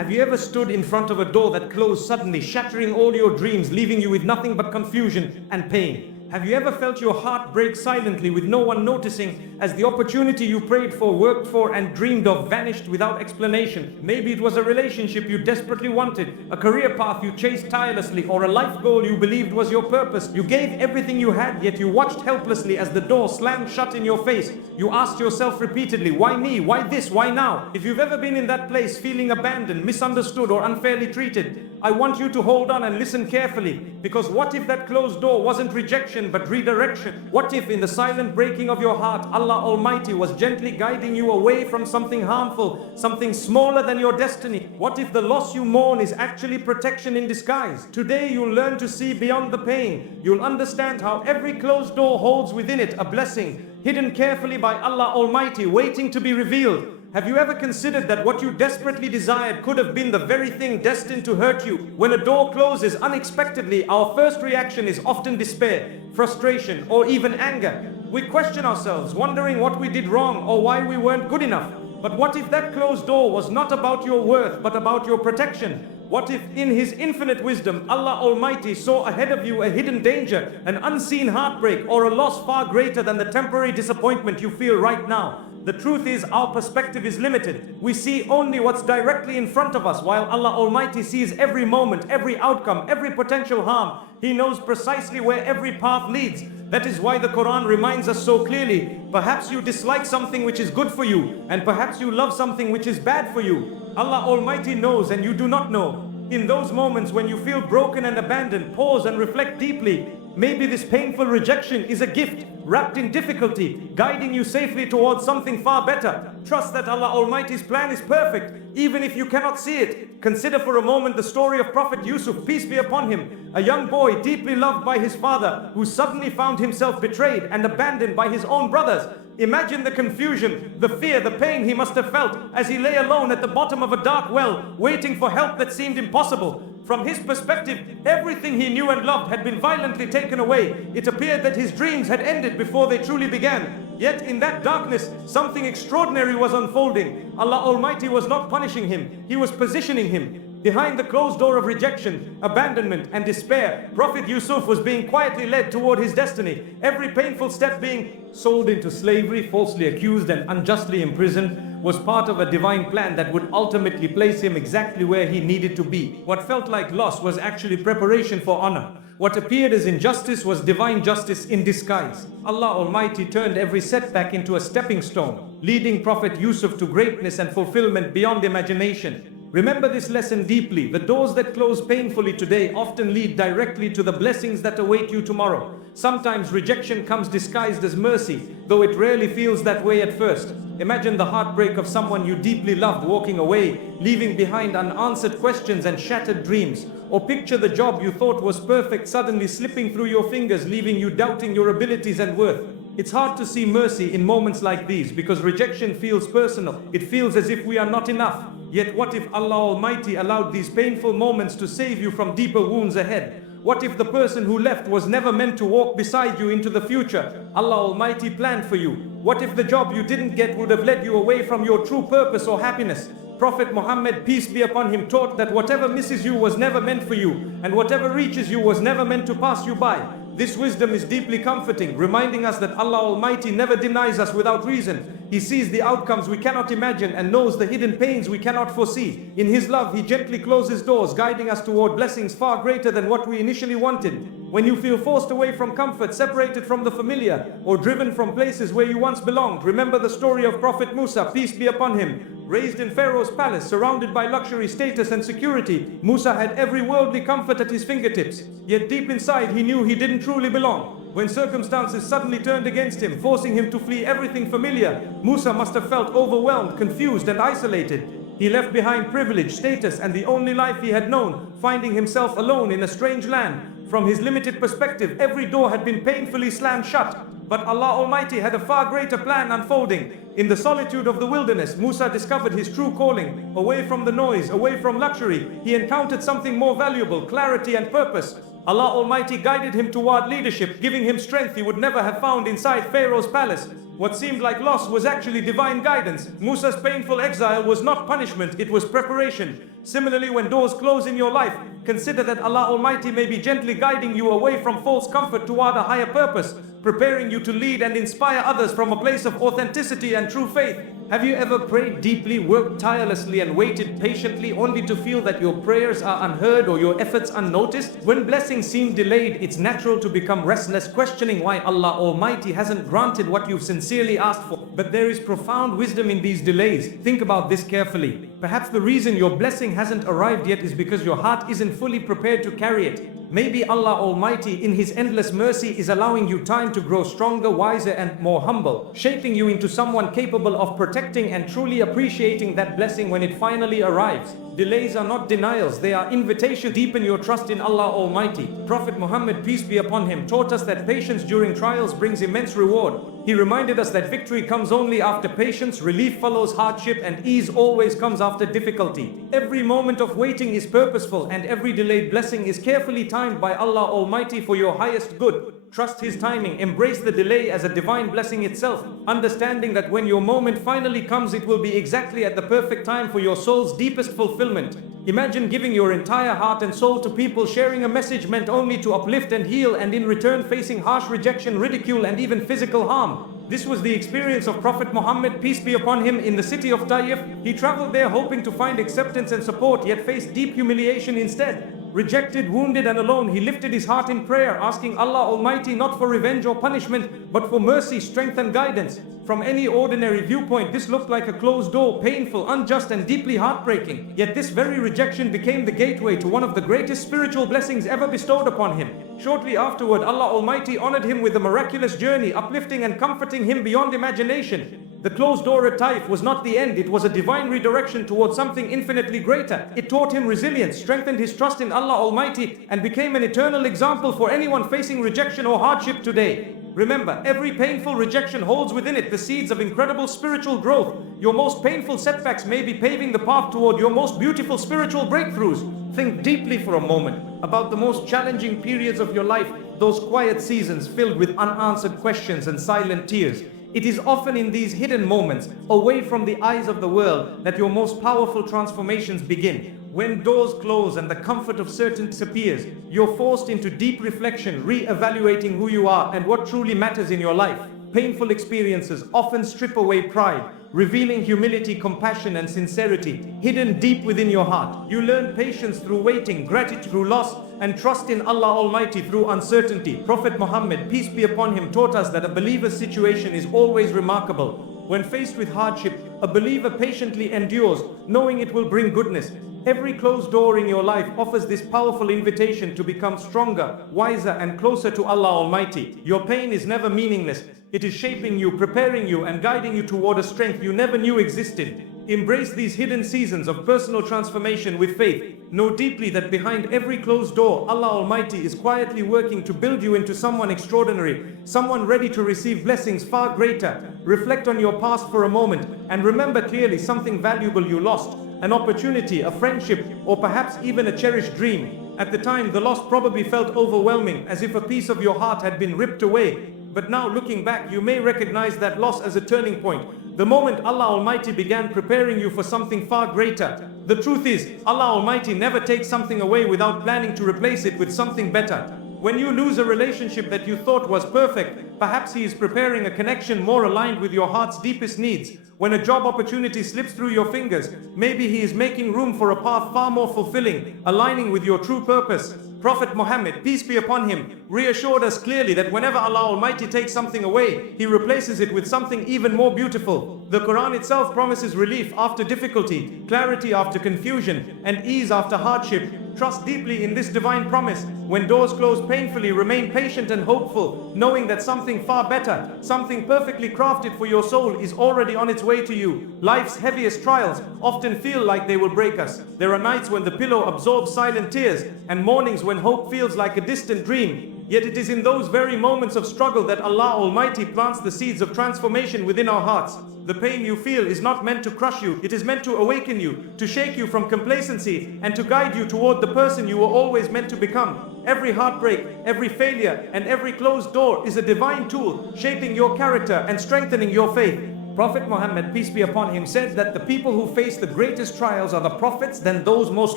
Have you ever stood in front of a door that closed suddenly, shattering all your dreams, leaving you with nothing but confusion and pain? Have you ever felt your heart break silently with no one noticing as the opportunity you prayed for, worked for, and dreamed of vanished without explanation? Maybe it was a relationship you desperately wanted, a career path you chased tirelessly, or a life goal you believed was your purpose. You gave everything you had, yet you watched helplessly as the door slammed shut in your face. You asked yourself repeatedly, why me? Why this? Why now? If you've ever been in that place, feeling abandoned, misunderstood, or unfairly treated, I want you to hold on and listen carefully, because what if that closed door wasn't rejection but redirection? What if in the silent breaking of your heart, Allah Almighty was gently guiding you away from something harmful, something smaller than your destiny? What if the loss you mourn is actually protection in disguise? Today you'll learn to see beyond the pain. You'll understand how every closed door holds within it a blessing, hidden carefully by Allah Almighty, waiting to be revealed. Have you ever considered that what you desperately desired could have been the very thing destined to hurt you? When a door closes unexpectedly, our first reaction is often despair, frustration, or even anger. We question ourselves, wondering what we did wrong or why we weren't good enough. But what if that closed door was not about your worth, but about your protection? What if in His infinite wisdom, Allah Almighty saw ahead of you a hidden danger, an unseen heartbreak, or a loss far greater than the temporary disappointment you feel right now? The truth is, our perspective is limited. We see only what's directly in front of us, while Allah Almighty sees every moment, every outcome, every potential harm. He knows precisely where every path leads. That is why the Quran reminds us so clearly, perhaps you dislike something which is good for you, and perhaps you love something which is bad for you. Allah Almighty knows and you do not know. In those moments when you feel broken and abandoned, pause and reflect deeply. Maybe this painful rejection is a gift wrapped in difficulty, guiding you safely towards something far better. Trust that Allah Almighty's plan is perfect, even if you cannot see it. Consider for a moment the story of Prophet Yusuf, peace be upon him, a young boy deeply loved by his father, who suddenly found himself betrayed and abandoned by his own brothers. Imagine the confusion, the fear, the pain he must have felt as he lay alone at the bottom of a dark well, waiting for help that seemed impossible. From his perspective, everything he knew and loved had been violently taken away. It appeared that his dreams had ended before they truly began. Yet in that darkness, something extraordinary was unfolding. Allah Almighty was not punishing him, He was positioning him. Behind the closed door of rejection, abandonment, and despair, Prophet Yusuf was being quietly led toward his destiny. Every painful step, being sold into slavery, falsely accused, and unjustly imprisoned, was part of a divine plan that would ultimately place him exactly where he needed to be. What felt like loss was actually preparation for honor. What appeared as injustice was divine justice in disguise. Allah Almighty turned every setback into a stepping stone, leading Prophet Yusuf to greatness and fulfillment beyond imagination. Remember this lesson deeply. The doors that close painfully today often lead directly to the blessings that await you tomorrow. Sometimes rejection comes disguised as mercy, though it rarely feels that way at first. Imagine the heartbreak of someone you deeply loved walking away, leaving behind unanswered questions and shattered dreams. Or picture the job you thought was perfect suddenly slipping through your fingers, leaving you doubting your abilities and worth. It's hard to see mercy in moments like these because rejection feels personal. It feels as if we are not enough. Yet what if Allah Almighty allowed these painful moments to save you from deeper wounds ahead? What if the person who left was never meant to walk beside you into the future Allah Almighty planned for you? What if the job you didn't get would have led you away from your true purpose or happiness? Prophet Muhammad, peace be upon him, taught that whatever misses you was never meant for you, and whatever reaches you was never meant to pass you by. This wisdom is deeply comforting, reminding us that Allah Almighty never denies us without reason. He sees the outcomes we cannot imagine and knows the hidden pains we cannot foresee. In His love, He gently closes doors, guiding us toward blessings far greater than what we initially wanted. When you feel forced away from comfort, separated from the familiar, or driven from places where you once belonged, remember the story of Prophet Musa, peace be upon him. Raised in Pharaoh's palace, surrounded by luxury, status, and security, Musa had every worldly comfort at his fingertips. Yet deep inside, he knew he didn't truly belong. When circumstances suddenly turned against him, forcing him to flee everything familiar, Musa must have felt overwhelmed, confused, and isolated. He left behind privilege, status, and the only life he had known, finding himself alone in a strange land. From his limited perspective, every door had been painfully slammed shut. But Allah Almighty had a far greater plan unfolding. In the solitude of the wilderness, Musa discovered his true calling. Away from the noise, away from luxury, he encountered something more valuable, clarity and purpose. Allah Almighty guided him toward leadership, giving him strength he would never have found inside Pharaoh's palace. What seemed like loss was actually divine guidance. Musa's painful exile was not punishment, it was preparation. Similarly, when doors close in your life, consider that Allah Almighty may be gently guiding you away from false comfort toward a higher purpose, preparing you to lead and inspire others from a place of authenticity and true faith. Have you ever prayed deeply, worked tirelessly, and waited patiently only to feel that your prayers are unheard or your efforts unnoticed? When blessings seem delayed, it's natural to become restless, questioning why Allah Almighty hasn't granted what you've sincerely asked for. But there is profound wisdom in these delays. Think about this carefully. Perhaps the reason your blessing hasn't arrived yet is because your heart isn't fully prepared to carry it. Maybe Allah Almighty in His endless mercy is allowing you time to grow stronger, wiser and more humble, shaping you into someone capable of protecting and truly appreciating that blessing when it finally arrives. Delays are not denials, they are invitations to deepen your trust in Allah Almighty. Prophet Muhammad, peace be upon him, taught us that patience during trials brings immense reward. He reminded us that victory comes only after patience, relief follows hardship, and ease always comes after difficulty. Every moment of waiting is purposeful, and every delayed blessing is carefully timed by Allah Almighty for your highest good. Trust His timing, embrace the delay as a divine blessing itself, understanding that when your moment finally comes, it will be exactly at the perfect time for your soul's deepest fulfillment. Imagine giving your entire heart and soul to people, sharing a message meant only to uplift and heal, and in return facing harsh rejection, ridicule, and even physical harm. This was the experience of Prophet Muhammad, peace be upon him, in the city of Taif. He traveled there hoping to find acceptance and support, yet faced deep humiliation instead. Rejected, wounded and alone, he lifted his heart in prayer, asking Allah Almighty not for revenge or punishment, but for mercy, strength and guidance. From any ordinary viewpoint, this looked like a closed door, painful, unjust and deeply heartbreaking. Yet this very rejection became the gateway to one of the greatest spiritual blessings ever bestowed upon him. Shortly afterward, Allah Almighty honored him with a miraculous journey, uplifting and comforting him beyond imagination. The closed door at Taif was not the end, it was a divine redirection towards something infinitely greater. It taught him resilience, strengthened his trust in Allah Almighty, and became an eternal example for anyone facing rejection or hardship today. Remember, every painful rejection holds within it the seeds of incredible spiritual growth. Your most painful setbacks may be paving the path toward your most beautiful spiritual breakthroughs. Think deeply for a moment about the most challenging periods of your life, those quiet seasons filled with unanswered questions and silent tears. It is often in these hidden moments, away from the eyes of the world, that your most powerful transformations begin. When doors close and the comfort of certainty disappears, you're forced into deep reflection, re-evaluating who you are and what truly matters in your life. Painful experiences often strip away pride, revealing humility, compassion and sincerity hidden deep within your heart. You learn patience through waiting, gratitude through loss, and trust in Allah Almighty through uncertainty. Prophet Muhammad, peace be upon him, taught us that a believer's situation is always remarkable. When faced with hardship, a believer patiently endures, knowing it will bring goodness. Every closed door in your life offers this powerful invitation to become stronger, wiser and closer to Allah Almighty. Your pain is never meaningless. It is shaping you, preparing you and guiding you toward a strength you never knew existed. Embrace these hidden seasons of personal transformation with faith. Know deeply that behind every closed door, Allah Almighty is quietly working to build you into someone extraordinary, someone ready to receive blessings far greater. Reflect on your past for a moment and remember clearly something valuable you lost. An opportunity, a friendship, or perhaps even a cherished dream. At the time, the loss probably felt overwhelming, as if a piece of your heart had been ripped away. But now, looking back, you may recognize that loss as a turning point. The moment Allah Almighty began preparing you for something far greater. The truth is, Allah Almighty never takes something away without planning to replace it with something better. When you lose a relationship that you thought was perfect, perhaps He is preparing a connection more aligned with your heart's deepest needs. When a job opportunity slips through your fingers, maybe He is making room for a path far more fulfilling, aligning with your true purpose. Prophet Muhammad, peace be upon him, reassured us clearly that whenever Allah Almighty takes something away, He replaces it with something even more beautiful. The Quran itself promises relief after difficulty, clarity after confusion, and ease after hardship. Trust deeply in this divine promise. When doors close painfully, remain patient and hopeful, knowing that something far better, something perfectly crafted for your soul is already on its way to you. Life's heaviest trials often feel like they will break us. There are nights when the pillow absorbs silent tears, and mornings when hope feels like a distant dream. Yet it is in those very moments of struggle that Allah Almighty plants the seeds of transformation within our hearts. The pain you feel is not meant to crush you. It is meant to awaken you, to shake you from complacency, and to guide you toward the person you were always meant to become. Every heartbreak, every failure, and every closed door is a divine tool, shaping your character and strengthening your faith. Prophet Muhammad, peace be upon him, said that the people who face the greatest trials are the prophets, then those most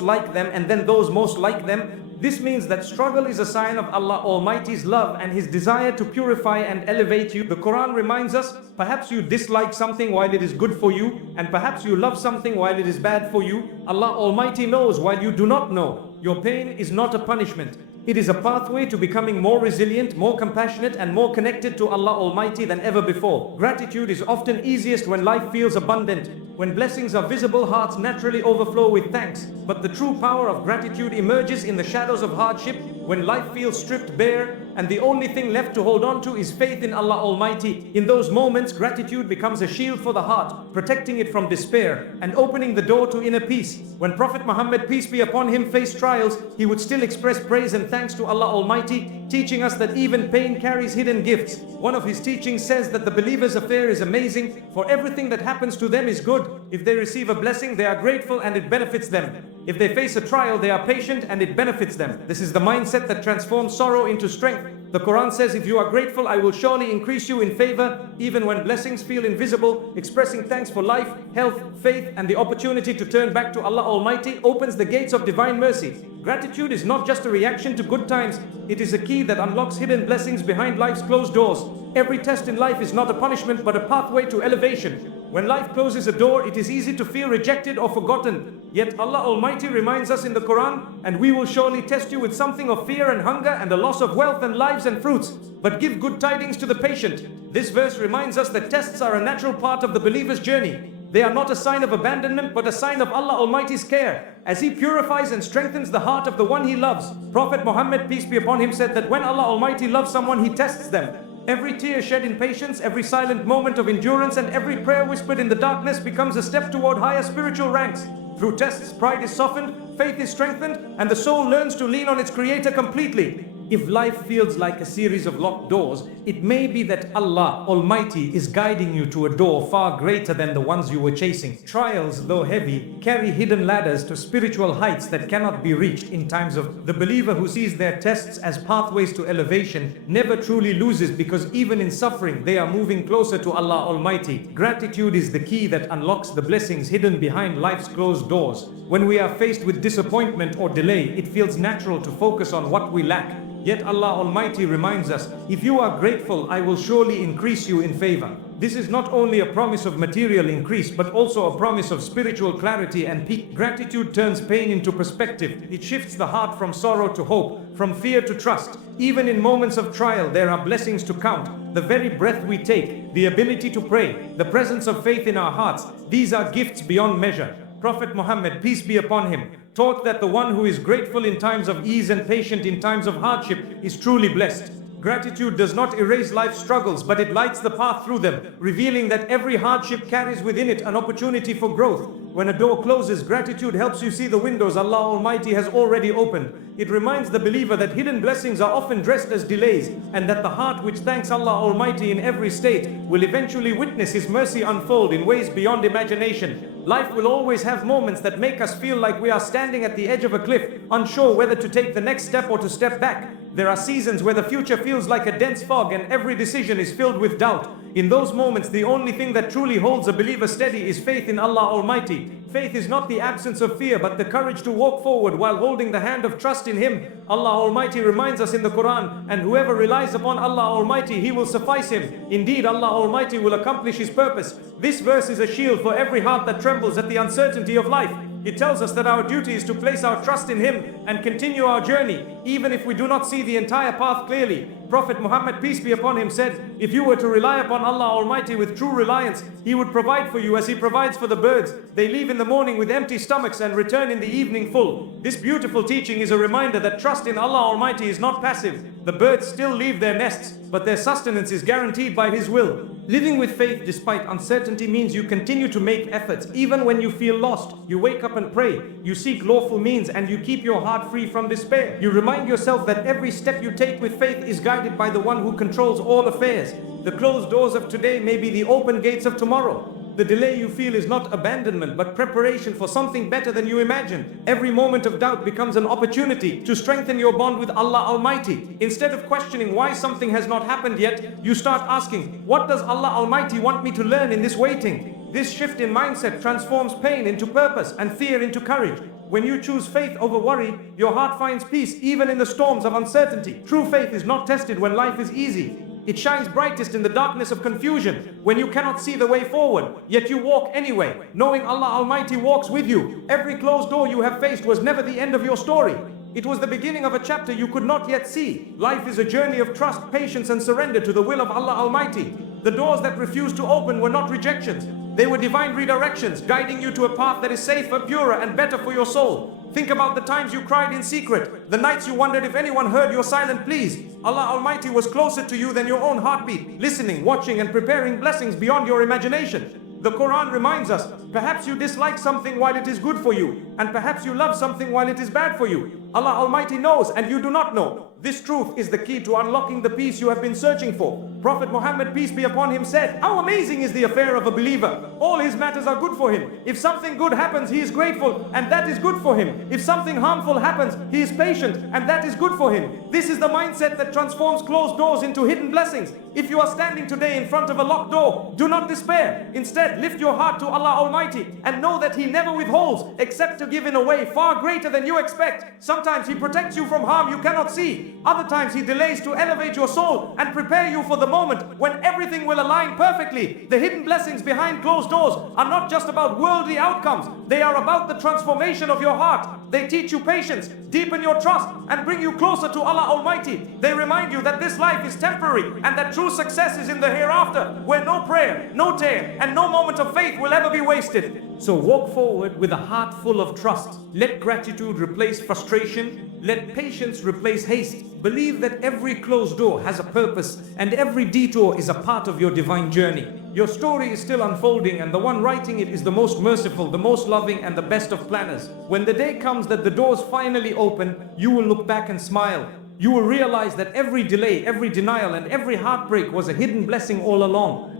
like them, and then those most like them. This means that struggle is a sign of Allah Almighty's love and His desire to purify and elevate you. The Quran reminds us, perhaps you dislike something while it is good for you, and perhaps you love something while it is bad for you. Allah Almighty knows while you do not know. Your pain is not a punishment. It is a pathway to becoming more resilient, more compassionate, and more connected to Allah Almighty than ever before. Gratitude is often easiest when life feels abundant. When blessings are visible, hearts naturally overflow with thanks. But the true power of gratitude emerges in the shadows of hardship, when life feels stripped bare, and the only thing left to hold on to is faith in Allah Almighty. In those moments, gratitude becomes a shield for the heart, protecting it from despair and opening the door to inner peace. When Prophet Muhammad, peace be upon him, faced trials, he would still express praise and thanks to Allah Almighty, teaching us that even pain carries hidden gifts. One of his teachings says that the believer's affair is amazing, for everything that happens to them is good. If they receive a blessing, they are grateful and it benefits them. If they face a trial, they are patient and it benefits them. This is the mindset that transforms sorrow into strength. The Quran says, if you are grateful, I will surely increase you in favor, even when blessings feel invisible. Expressing thanks for life, health, faith, and the opportunity to turn back to Allah Almighty opens the gates of divine mercy. Gratitude is not just a reaction to good times, it is a key that unlocks hidden blessings behind life's closed doors. Every test in life is not a punishment but a pathway to elevation. When life closes a door, it is easy to feel rejected or forgotten. Yet Allah Almighty reminds us in the Quran, and we will surely test you with something of fear and hunger and the loss of wealth and lives and fruits. But give good tidings to the patient. This verse reminds us that tests are a natural part of the believer's journey. They are not a sign of abandonment but a sign of Allah Almighty's care, as He purifies and strengthens the heart of the one He loves. Prophet Muhammad, peace be upon him, said that when Allah Almighty loves someone, He tests them. Every tear shed in patience, every silent moment of endurance, and every prayer whispered in the darkness becomes a step toward higher spiritual ranks. Through tests, pride is softened, faith is strengthened, and the soul learns to lean on its Creator completely. If life feels like a series of locked doors, it may be that Allah Almighty is guiding you to a door far greater than the ones you were chasing. Trials, though heavy, carry hidden ladders to spiritual heights that cannot be reached in times of. The believer who sees their tests as pathways to elevation never truly loses, because even in suffering, they are moving closer to Allah Almighty. Gratitude is the key that unlocks the blessings hidden behind life's closed doors. When we are faced with disappointment or delay, it feels natural to focus on what we lack. Yet Allah Almighty reminds us, if you are grateful, I will surely increase you in favor. This is not only a promise of material increase, but also a promise of spiritual clarity and peace. Gratitude turns pain into perspective. It shifts the heart from sorrow to hope, from fear to trust. Even in moments of trial, there are blessings to count. The very breath we take, the ability to pray, the presence of faith in our hearts, these are gifts beyond measure. Prophet Muhammad, peace be upon him, taught that the one who is grateful in times of ease and patient in times of hardship is truly blessed. Gratitude does not erase life's struggles, but it lights the path through them, revealing that every hardship carries within it an opportunity for growth. When a door closes, gratitude helps you see the windows Allah Almighty has already opened. It reminds the believer that hidden blessings are often dressed as delays, and that the heart which thanks Allah Almighty in every state will eventually witness His mercy unfold in ways beyond imagination. Life will always have moments that make us feel like we are standing at the edge of a cliff, unsure whether to take the next step or to step back. There are seasons where the future feels like a dense fog and every decision is filled with doubt. In those moments, the only thing that truly holds a believer steady is faith in Allah Almighty. Faith is not the absence of fear, but the courage to walk forward while holding the hand of trust in Him. Allah Almighty reminds us in the Quran, and whoever relies upon Allah Almighty, He will suffice him. Indeed, Allah Almighty will accomplish His purpose. This verse is a shield for every heart that trembles at the uncertainty of life. It tells us that our duty is to place our trust in Him and continue our journey, even if we do not see the entire path clearly. Prophet Muhammad, peace be upon him, said, if you were to rely upon Allah Almighty with true reliance, He would provide for you as He provides for the birds. They leave in the morning with empty stomachs and return in the evening full. This beautiful teaching is a reminder that trust in Allah Almighty is not passive. The birds still leave their nests, but their sustenance is guaranteed by His will. Living with faith despite uncertainty means you continue to make efforts even when you feel lost. You wake up and pray, you seek lawful means, and you keep your heart free from despair. You remind yourself that every step you take with faith is guided by the one who controls all affairs. The closed doors of today may be the open gates of tomorrow. The delay you feel is not abandonment, but preparation for something better than you imagined. Every moment of doubt becomes an opportunity to strengthen your bond with Allah Almighty. Instead of questioning why something has not happened yet, you start asking, what does Allah Almighty want me to learn in this waiting? This shift in mindset transforms pain into purpose and fear into courage. When you choose faith over worry, your heart finds peace even in the storms of uncertainty. True faith is not tested when life is easy. It shines brightest in the darkness of confusion, when you cannot see the way forward, yet you walk anyway, knowing Allah Almighty walks with you. Every closed door you have faced was never the end of your story. It was the beginning of a chapter you could not yet see. Life is a journey of trust, patience, and surrender to the will of Allah Almighty. The doors that refused to open were not rejections. They were divine redirections, guiding you to a path that is safer, purer, and better for your soul. Think about the times you cried in secret, the nights you wondered if anyone heard your silent pleas. Allah Almighty was closer to you than your own heartbeat, listening, watching, and preparing blessings beyond your imagination. The Quran reminds us, perhaps you dislike something while it is good for you, and perhaps you love something while it is bad for you. Allah Almighty knows and you do not know. This truth is the key to unlocking the peace you have been searching for. Prophet Muhammad, peace be upon him, said, how amazing is the affair of a believer. All his matters are good for him. If something good happens, he is grateful, and that is good for him. If something harmful happens, he is patient, and that is good for him. This is the mindset that transforms closed doors into hidden blessings. If you are standing today in front of a locked door, do not despair. Instead, lift your heart to Allah Almighty and know that He never withholds except to give in a way far greater than you expect. Sometimes He protects you from harm you cannot see. Other times He delays to elevate your soul and prepare you for the moment when everything will align perfectly. The hidden blessings behind closed doors are not just about worldly outcomes. They are about the transformation of your heart. They teach you patience, deepen your trust, and bring you closer to Allah Almighty. They remind you that this life is temporary and that true success is in the hereafter, where no prayer, no tear, and no moment of faith will ever be wasted. So walk forward with a heart full of trust. Let gratitude replace frustration. Let patience replace haste. Believe that every closed door has a purpose and every detour is a part of your divine journey. Your story is still unfolding, and the one writing it is the most merciful, the most loving, and the best of planners. When the day comes that the doors finally open, you will look back and smile. You will realize that every delay, every denial, and every heartbreak was a hidden blessing all along.